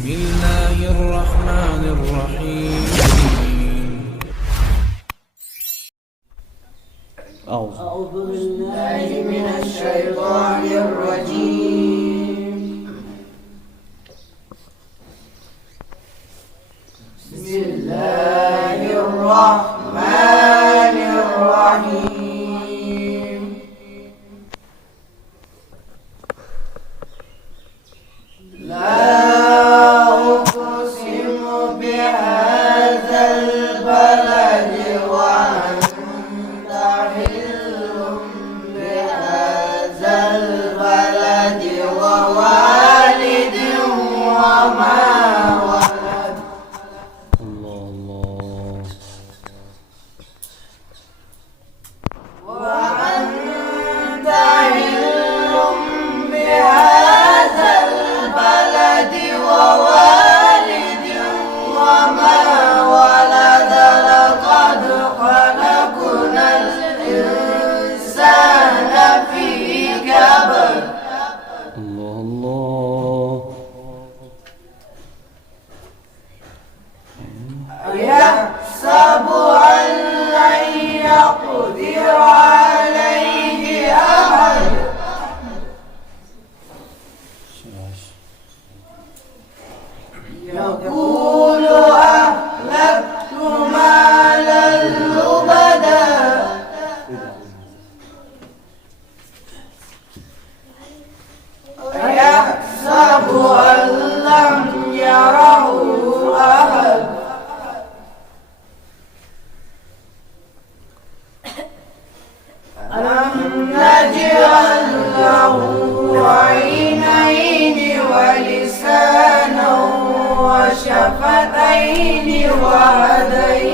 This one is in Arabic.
بسم الله الرحمن الرحيم. أعوذ بالله من الشيطان الرجيم. بسم الله الرحمن الرحيم. لا أقسم بهذا البلد وأنت حل بهذا البلد ووالد وما ولد. الله وأنت حل بهذا البلد ووالد وما ولد. لقد خلقنا الإنسان في كبد. الله يحسب أن لن يقدر عليه أحد. يقول أهلكت مالا لبدا. يحسب أن لم يره أحد. ألم نجعل له عينين ولسانا وشفتين وهديناه